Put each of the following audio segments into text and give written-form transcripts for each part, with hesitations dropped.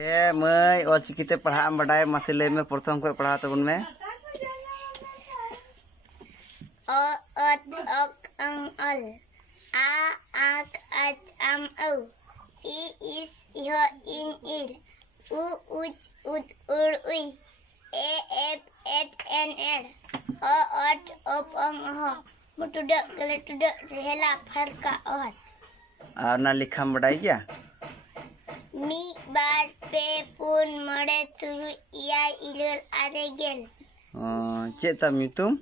मई और चिकिते पढ़ा बड़ा मासे ले में प्रथम को पढ़ा तबन में अ अं अल आ आक अच अम औ इ इस इह इन इर उ उच उद उर उई ए एप एट एन एड अ अट ओप अं अह मुटुड गलटुड रेला फरका अहत ना लिखा बड़ा गया मी बार पे पुन मड़े तुरु इया इलल आरे गेल चे ताम nyutum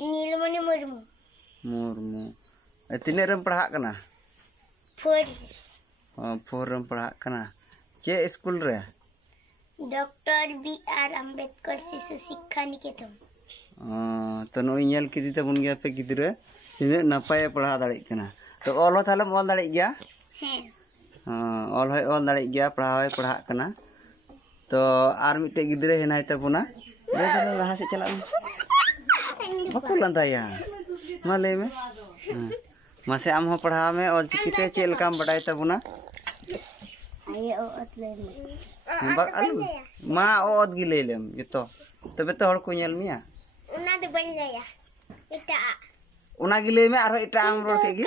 नीलमणि मुर्मू मुर्मू तीन रम पढ़ा कना फोर रम पढ़ा कना चे स्कूल रे डॉक्टर बी आर अम्बेडकर शिशु शिक्षा निकेतन तो नोई नेल किदी तबन गया पे गिदरे तिने नपाय पढ़ा दाड़ी कना तो ऑल हो थाले ऑल दाड़ी गया ऑल दाड़ी गया पढ़ा कना तो आर मिटे गिदरे हेनाय तबना ले लहा से चला बाको लंदाया मा ले में मासे आम हो पढ़ा में और चिकिते चेल काम बड़ाई तबना आये ओ अतले बक अलु मा ओद गी ले लेम जतो तबे तो हर को नेल मिया उना दे बन जाया इटा उना गी ले में आरो इटा आम रोड के गी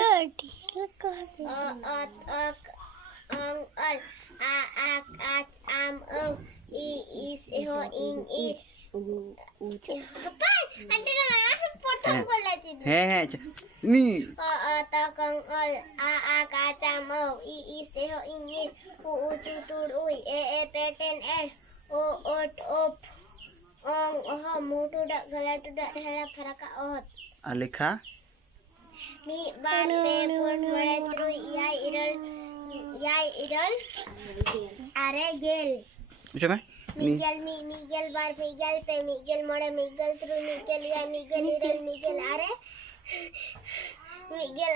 अं अल आ आक आच आम औ इ इस इहो इन इ apa ante na potong ko lagi ni takang al a ka chamo i se ho in ni u chu tur ui e peten el o ot op ong ha mutu dak gala tu dak hala faraka ot alika mi bar pe pun mare tru yai idol are gel macam Miguel bar Miguel pe Miguel mora Miguel tru Miguel ya Miguel idol Miguel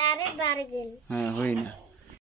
are bar gel हाँ हुई ना